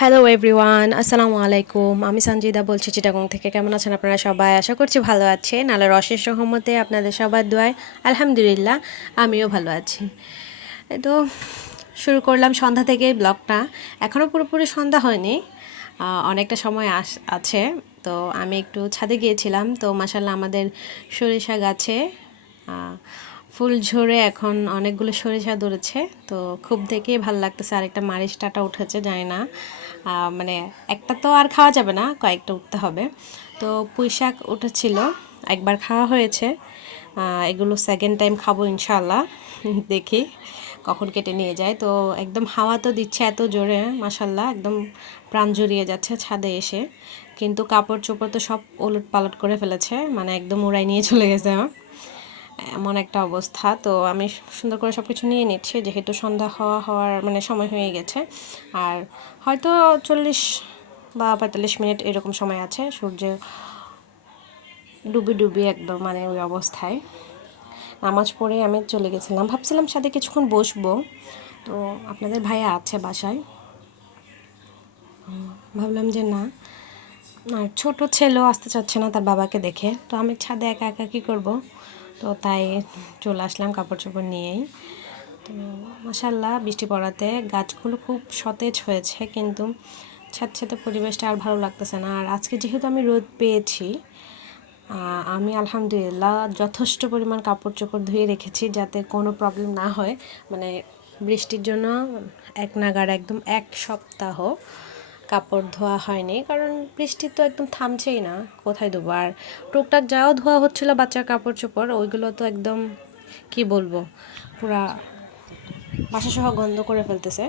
Hello everyone, আসসালামু আলাইকুম। আমি সঞ্জিদা বলছি চিটাগং থেকে। কেমন আছেন আপনারা সবাই? আশা করছি ভালো আছেন। আল্লাহর অশেষ রহমতে আপনাদের সবার দোয়ায় আলহামদুলিল্লাহ আমিও ভালো আছি। তো শুরু করলাম সন্ধ্যা থেকে ব্লগটা। এখনও পুরোপুরি সন্ধ্যা হয়নি, অনেকটা সময় আছে। তো আমি একটু ছাদে গিয়েছিলাম। তো মাশাল্লাহ আমাদের সরিষা গাছে ফুল ঝরে এখন অনেকগুলো সরিষা ধরেছে। তো খুব দেখেই ভালো লাগতেছে। আর একটা মারিচটাটা উঠেছে, জানি না মানে একটা তো আর খাওয়া যাবে না, কয়েকটা উঠতে হবে। তো পুঁই শাক উঠেছিল, একবার খাওয়া হয়েছে। এগুলো সেকেন্ড টাইম খাবো ইনশাল্লাহ। দেখি কখন কেটে নিয়ে যায়। তো একদম হাওয়া তো দিচ্ছে এত জোরে, মাশাল্লাহ একদম প্রাণ জুড়িয়ে যাচ্ছে ছাদে এসে। কিন্তু কাপড় চোপড় তো সব ওলট পালট করে ফেলেছে, মানে একদম উড়াই নিয়ে চলে গেছে এমন একটা অবস্থা। তো আমি সুন্দর করে সব কিছু নিয়ে নিচ্ছি, যেহেতু সন্ধ্যা হওয়ার মানে সময় হয়ে গেছে। আর হয়তো 40 বা 45 মিনিট এরকম সময় আছে। সূর্য ডুবি ডুবি একদম মানে ওই অবস্থায়। নামাজ পড়ে আমি চলে গেছিলাম, ভাবছিলাম সাথে কিছুক্ষণ বসবো। তো আপনাদের ভাইয়া আছে বাসায়, ভাবলাম যে না। আর ছোট ছেলেও আসতে চাচ্ছে না তার বাবাকে দেখে। তো আমি ছাদে একা একা কী করবো, তো তাই চলে আসলাম কাপড় চোপড় নিয়েই। তো মাশাল্লাহ বৃষ্টি পড়াতে গাছগুলো খুব সতেজ হয়েছে, কিন্তু স্যাঁতস্যাঁতে পরিবেশটা আর ভালো লাগতেছে না। আর আজকে যেহেতু আমি রোদ পেয়েছি, আমি আলহামদুলিল্লাহ যথেষ্ট পরিমাণ কাপড় চোপড় ধুয়ে রেখেছি, যাতে কোনো প্রবলেম না হয়। মানে বৃষ্টির জন্য এক নাগাড় একদম এক সপ্তাহ কাপড় ধোয়া হয়নি, কারণ বৃষ্টি তো একদম থামছেই না, কোথায় ধোবো। আর টুকটাক যাও ধোয়া হচ্ছিলো বাচ্চার কাপড় চোপড়, ওইগুলো তো একদম কি বলবো, পুরা বাসাসহ গন্ধ করে ফেলতেছে।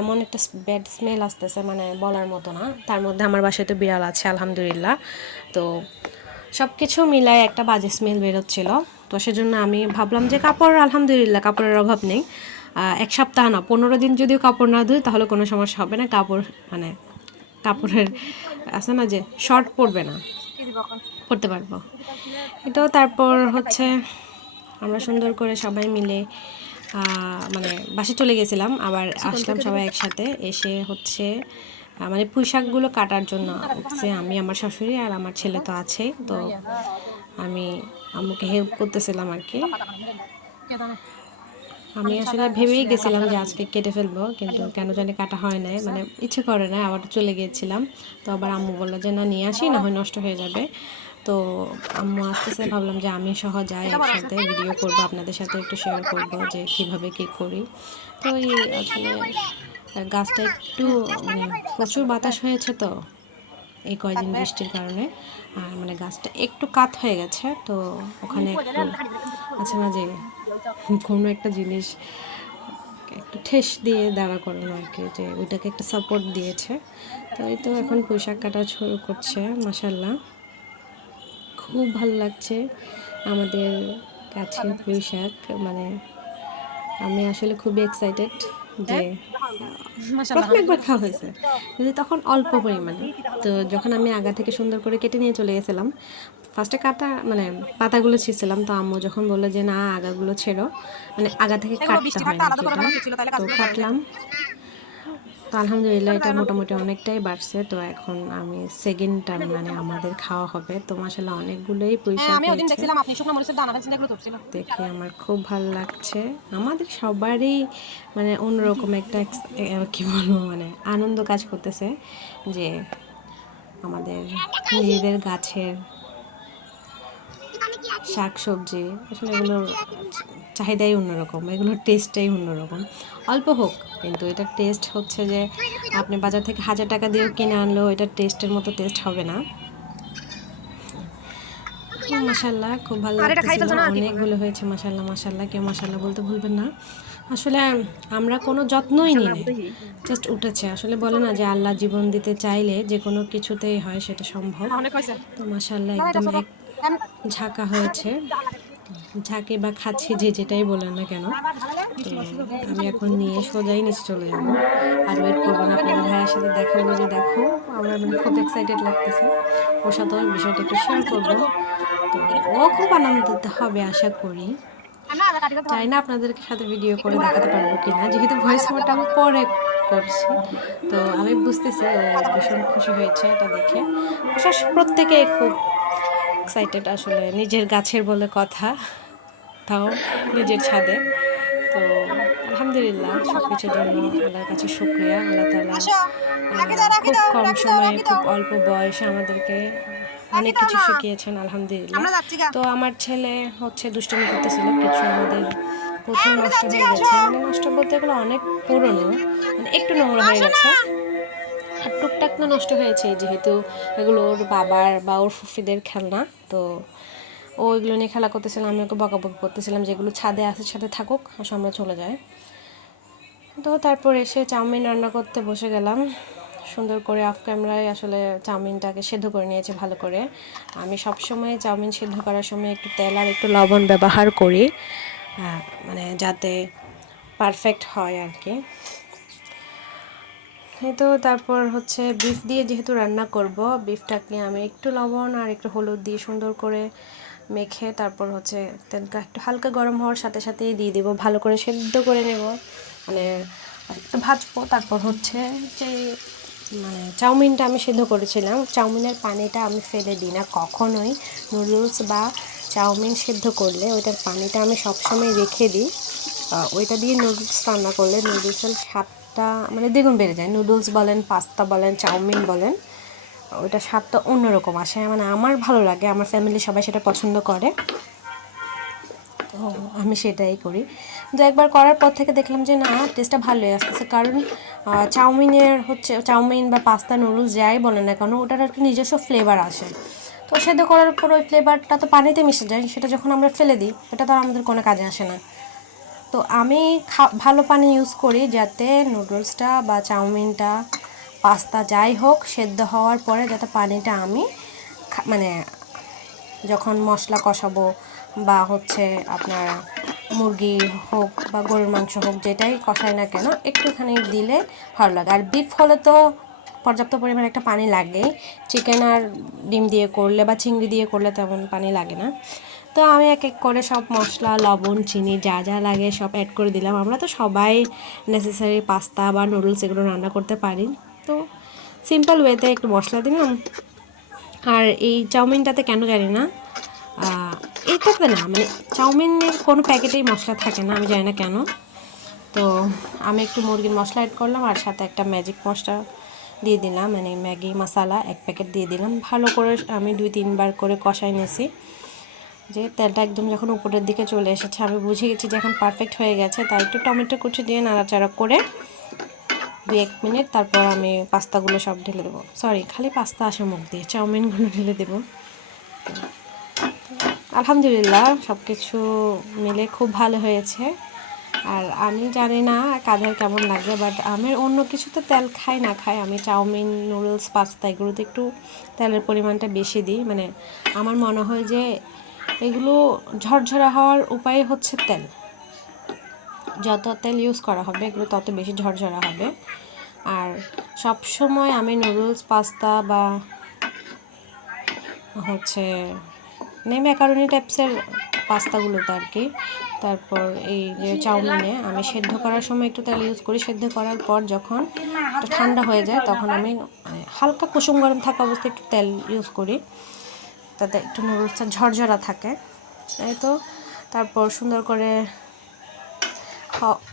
এমন একটা ব্যাড স্মেল আসতেছে, মানে বলার মতো না। তার মধ্যে আমার বাসায় তো বিড়াল আছে আলহামদুলিল্লাহ। তো সব কিছু মিলায় একটা বাজে স্মেল বেরোচ্ছিল। তো সেজন্য আমি ভাবলাম যে কাপড় আলহামদুলিল্লাহ কাপড়ের অভাব নেই। এক সপ্তাহ না, 15 দিন যদিও কাপড় না ধুই তাহলে কোনো সমস্যা হবে না। কাপড় মানে কাপড়ের আছে না যে শর্ট পড়বে না, পড়তে পারবো। এটাও তারপর হচ্ছে আমরা সুন্দর করে সবাই মিলে মানে বাসে চলে গেছিলাম, আবার আসলাম সবাই একসাথে। এসে হচ্ছে মানে পুঁই শাকগুলো কাটার জন্য উঠছে আমি, আমার শাশুড়ি আর আমার ছেলে তো আছেই। তো আমি আম্মুকে হেল্প করতেছিলাম আর কি। আমি আসলে ভেবেই গেছিলাম যে আজকে কেটে ফেলবো, কিন্তু কেন জানি কাটা হয় নাই, মানে ইচ্ছে করে না। আবার চলে গিয়েছিলাম। তো আবার আম্মু বললো যে না নিয়ে আসি, না হয় নষ্ট হয়ে যাবে। তো আম্মু আসতেছে, ভাবলাম যে আমি সহ যাই একসাথে, ভিডিও করব, আপনাদের সাথে একটু শেয়ার করব যে কিভাবে কি করি। তো এই আসলে গাছটা একটু মানে প্রচুর বাতাস হয়েছে তো এই কয়দিন বৃষ্টির কারণে। আর মানে গাছটা একটু কাত হয়ে গেছে। তো ওখানে একটু আছে না যে কোনো একটা জিনিস একটু ঠেস দিয়ে দাঁড়া করানো আর কি, যে ওইটাকে একটা সাপোর্ট দিয়েছে। তো এই তো এখন পোশাক কাটা শুরু করছে। মাশাল্লাহ খুব ভালো লাগছে আমাদের কাছে পোশাক। মানে আমি আসলে খুবই এক্সাইটেড যে প্রথমে একবার খাওয়া হয়েছে, কিন্তু তখন অল্প পরিমাণে। তো যখন আমি আগা থেকে সুন্দর করে কেটে নিয়ে চলে গেছিলাম, ফার্স্টে কাটা মানে পাতাগুলো ছিঁড়ছিলাম। তো আম্মু যখন বললো যে না আগাগুলো ছেড়ো, মানে আগা থেকে কাটতে হয় নাকি এটা, তো কাটলাম। তো আলহামদুলিল্লাহ এটা মোটামুটি অনেকটাই বাড়ছে। তো এখন আমি সেকেন্ড টার্ম মানে আমাদের খাওয়া হবে। তো মাশাআল্লাহ অনেকগুলোই পুঁইশাক হয়েছে, দেখে আমার খুব ভালো লাগছে। আমাদের সবারই মানে অন্যরকম একটা কি বলবো, মানে আনন্দ কাজ করতেছে যে আমাদের নিজেদের গাছের শাক সবজি, আসলে এগুলোর চাহিদাই অন্যরকম, এগুলোর টেস্টটাই অন্যরকম। অল্প হোক, কিন্তু এটার টেস্ট হচ্ছে যে আপনি বাজার থেকে 1000 টাকা দিয়েও কিনে আনলেও এটার টেস্টের মতো টেস্ট হবে না। মাশাল্লাহ খুব ভালো লাগতেছিল, অনেকগুলো হয়েছে। মাশাল্লাহ মাশাল্লাহ, কেউ মাশাল্লাহ বলতে ভুলবেন না। আসলে আমরা কোনো যত্নই নিই নাই, জাস্ট উঠেছে। আসলে বলে না যে আল্লাহ জীবন দিতে চাইলে যে কোনো কিছুতেই হয়, সেটা সম্ভব। তো মাশাল্লাহ একদম এক ঝাঁকা হয়েছে, ঝাঁকে বা খাচ্ছি যে যেটাই বলেন না কেন। তো আমি এখন নিয়ে সোজাই নিচে চলে যাবো, আর ওয়েট করবো না। আপনাদের ভাইয়ের সাথে দেখা হলো যে দেখো আমার মানে খুব এক্সাইটেড লাগতেছে, ওর সাথেও বিষয়টা একটু শেয়ার করবো। তো ও খুব আনন্দিত হবে আশা করি। জানি না আপনাদের সাথে ভিডিও করে দেখাতে পারবো কিনা, যেহেতু ভয়েস ওভারটা আমি পরে করছি। তো আমি বুঝতেছি ও ভীষণ খুশি হয়েছে এটা দেখে। প্রত্যেকে খুব এক্সাইটেড আসলে, নিজের গাছের বলে কথা, তাও নিজের ছাদে। তো আলহামদুলিল্লাহ সব কিছুর জন্য আল্লাহর কাছে শুকরিয়া। আল্লাহ তাআলা খুব কম সময়ে, খুব অল্প বয়সে আমাদেরকে অনেক কিছু শিখিয়েছেন আলহামদুলিল্লাহ। তো আমার ছেলে হচ্ছে দুষ্টুমি করতেছিল, কিছু আমাদের পুতুল নষ্ট হয়ে গেছে, মানে নষ্ট বলতে এগুলো অনেক পুরনো, মানে একটু নোংরা হয়ে গেছে আর টুকটাক তো নষ্ট হয়েছে, যেহেতু এগুলো ওর বাবার বা ওর ফুফিদের খেলনা। তো ও এগুলো নিয়ে খেলা করতেছিলাম, আমি ওকে বকাবকি করতেছিলাম যেগুলো ছাদে আছে ছাদে থাকুক, আসলে আমরা চলে যাই। তো তারপর এসে চাউমিন রান্না করতে বসে গেলাম সুন্দর করে। অফ ক্যামেরায় আসলে চাউমিনটাকে সেদ্ধ করে নিয়েছে ভালো করে। আমি সবসময় চাউমিন সেদ্ধ করার সময় একটু তেল আর একটু লবণ ব্যবহার করি, মানে যাতে পারফেক্ট হয় আর কি। তো তারপর হচ্ছে বিফ দিয়ে যেহেতু রান্না করব, বিফটাকে আমি একটু লবণ আর একটু হলুদ দিয়ে সুন্দর করে মেখে তারপর হচ্ছে তেলটা একটু হালকা গরম হওয়ার সাথে সাথেই দিয়ে দেবো, ভালো করে সেদ্ধ করে নেব, মানে একটু ভাজবো। তারপর হচ্ছে যে মানে চাউমিনটা আমি সেদ্ধ করেছিলাম, চাউমিনের পানিটা আমি ফেলে দিই না কখনোই। নুডলস বা চাউমিন সেদ্ধ করলে ওইটার পানিটা আমি সবসময় রেখে দিই। ওইটা দিয়ে নুডলস রান্না করলে নুডলসের স্বাদটা মানে দ্বিগুণ বেড়ে যায়। নুডলস বলেন, পাস্তা বলেন, চাউমিন বলেন, ওইটা স্বাদটা অন্যরকম আসে, মানে আমার ভালো লাগে, আমার ফ্যামিলি সবাই সেটা পছন্দ করে। তো আমি সেটাই করি। তো একবার করার পর থেকে দেখলাম যে না, টেস্টটা ভালোই আসতেছে, কারণ চাউমিনের হচ্ছে চাউমিন বা পাস্তা নুডলস যাই বলেন না কেন, ওটার একটা নিজস্ব ফ্লেভার আসে। তো সেদ্ধ করার পর ওই ফ্লেভারটা তো পানিতে মিশে যায়, সেটা যখন আমরা ফেলে দিই এটা তো আমাদের কোনো কাজে আসে না। তো আমি ভালো পানি ইউজ করি, যাতে নুডলসটা বা চাউমিনটা পাস্তা যাই হোক সেদ্ধ হওয়ার পরে যাতে পানিটা আমি মানে যখন মশলা কষাবো বা হচ্ছে আপনার মুরগি হোক বা গরুর মাংস হোক, যেটাই কষাই না কেন একটুখানি দিলে ভালো লাগে। আর বিফ হলে তো পর্যাপ্ত পরিমাণে একটা পানি লাগেই, চিকেন আর ডিম দিয়ে করলে বা চিংড়ি দিয়ে করলে তেমন পানি লাগে না। তো আমি এক এক করে সব মশলা, লবণ, চিনি যা যা লাগে সব অ্যাড করে দিলাম। আমরা তো সবাই নেসেসারি পাস্তা বা নুডলস এগুলো রান্না করতে পারি, তো সিম্পল ওয়েতে একটু মশলা দিলাম। আর এই চাউমিনটাতে কেন জানি না, এইটাতে না, মানে চাউমিনের কোনো প্যাকেটেই মশলা থাকে না, আমি জানি না কেন। তো আমি একটু মুরগির মশলা অ্যাড করলাম আর সাথে একটা ম্যাজিক মশলা দিয়ে দিলাম, মানে ম্যাগি মশলা 1 প্যাকেট দিয়ে দিলাম। ভালো করে আমি 2-3 বার করে কষাই নিয়েছি, যে তেলটা একদম যখন উপরের দিকে চলে এসেছে আমি বুঝে গেছি যে এখন পারফেক্ট হয়ে গেছে। তাই একটু টমেটো কুচি দিয়ে নাড়াচাড়া করে 2-1 মিনিট তারপর আমি পাস্তাগুলো সব ঢেলে দেবো। সরি, খালি পাস্তা আসে মুখ দিয়ে, চাউমিনগুলো ঢেলে দেবো। আলহামদুলিল্লাহ সব কিছু মিলে খুব ভালো হয়েছে। আর আমি জানি না কাদের কেমন লাগে, বাট আমি অন্য কিছুতে তেল খাই না খাই, আমি চাউমিন, নুডলস, পাস্তা এগুলোতে একটু তেলের পরিমাণটা বেশি দিই। মানে আমার মনে হয় যে এগুলো ঝরঝরা হওয়ার উপায় হচ্ছে তেল, যত তেল ইউজ করা হবে এগুলো তত বেশি ঝরঝরা হবে। আর সব সময় আমি নুডলস, পাস্তা বা হচ্ছে ম্যাকারনি টাইপসের পাস্তাগুলোতে আর কি, তারপর এই যে চাউমিনে আমি সেদ্ধ করার সময় একটু তেল ইউজ করি, সেদ্ধ করার পর যখন একটু ঠান্ডা হয়ে যায় তখন আমি মানে হালকা কুসুম গরম থাকা অবস্থায় একটু তেল ইউজ করি, তাতে একটু নুডলসটা ঝরঝরা থাকে। এই তো তারপর সুন্দর করে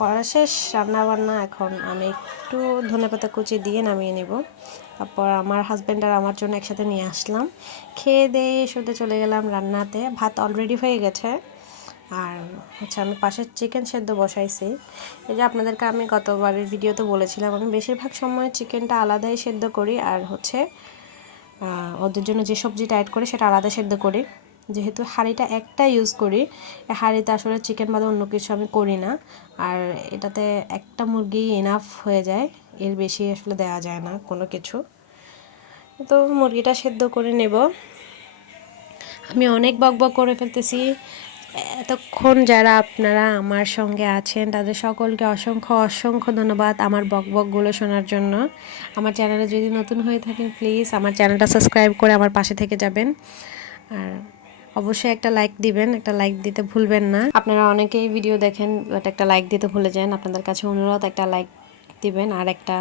করা শেষ রান্নাবান্না। এখন আমি একটু ধনেপাতা কুচি দিয়ে নামিয়ে নেব। তারপর আমার হাজব্যান্ড আর আমার জন্য একসাথে নিয়ে আসলাম, খেয়ে দিয়ে শুতে চলে গেলাম রান্নাতে। ভাত অলরেডি হয়ে গেছে, আর হচ্ছে আমি পাশে চিকেন সেদ্ধ বসাইছি। এই যে আপনাদেরকে আমি গতবারের ভিডিওতে বলেছিলাম আমি বেশিরভাগ সময় চিকেনটা আলাদাই সেদ্ধ করি, আর হচ্ছে ওদের জন্য যে সবজিটা অ্যাড করি সেটা আলাদা সেদ্ধ করি। যেহেতু হাঁড়িটা একটা ইউজ করি, হাঁড়িতে আসলে চিকেন বাদে অন্য কিছু আমি করি না। আর এটাতে একটা মুরগি এনাফ হয়ে যায়, এর বেশি আসলে দেওয়া যায় না কোনো কিছু। তো মুরগিটা সেদ্ধ করে নেব। আমি অনেক বকবক করে ফেলতেছি, এতক্ষণ যারা আপনারা আমার সঙ্গে আছেন তাদের সকলকে অসংখ্য অসংখ্য ধন্যবাদ আমার বকবকগুলো শোনার জন্য। আমার চ্যানেলে যদি নতুন হয়ে থাকেন প্লিজ আমার চ্যানেলটা সাবস্ক্রাইব করে আমার পাশে থেকে যাবেন, আর অবশ্যই একটা লাইক দিবেন, একটা লাইক দিতে ভুলবেন না। আপনারা অনেকেই ভিডিও দেখেন বাট একটা লাইক দিতে ভুলে যান, আপনাদের কাছে অনুরোধ একটা লাইক দিবেন আর একটা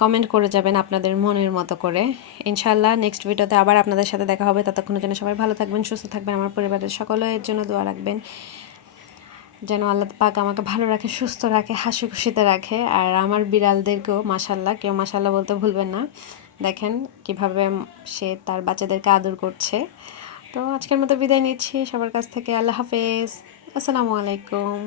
কমেন্ট করে যাবেন আপনাদের মনের মতো করে। ইনশাআল্লাহ নেক্সট ভিডিওতে আবার আপনাদের সাথে দেখা হবে। ততক্ষণের জন্য সবাই ভালো থাকবেন, সুস্থ থাকবেন, আমার পরিবারের সকলের জন্য দোয়া রাখবেন যেন আল্লাহ পাক আমাকে ভালো রাখে, সুস্থ রাখে, হাসি খুশিতে রাখে। আর আমার বিড়ালদেরকেও মাশাল্লাহ, কেউ মাশাল্লাহ বলতে ভুলবেন না। দেখেন কিভাবে সে তার বাচ্চাদেরকে আদর করছে। তো আজকের মতো বিদায় নিচ্ছি সবার কাছ থেকে। আল্লাহ হাফেজ, আসসালামু আলাইকুম।